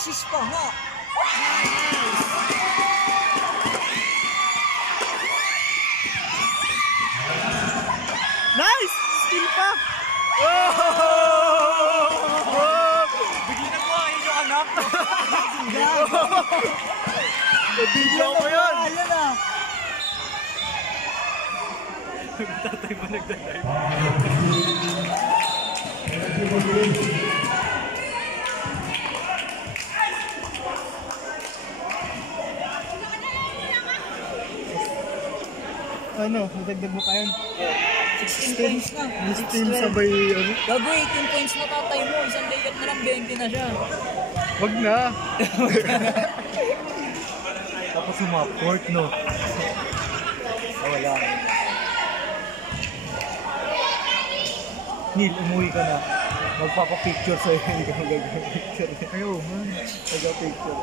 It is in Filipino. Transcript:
assist pa nga. Nice! Steal pa! Bigyan na po ayun yung anak. Video ko yan! Ayan ah. Tatay mo nagdadive. Ano? Nadagdag mo pa yun? 16 points na. 16 sabay ano? Gago 18 points na tatay mo. Isang layup na lang 20 na siya. Wag na! Tapos sumaport, no? Wala. Neil, umuwi ka na. Magpapapicture sa'yo. Hindi ka magagapicture. Ayaw, man. Magpapicture.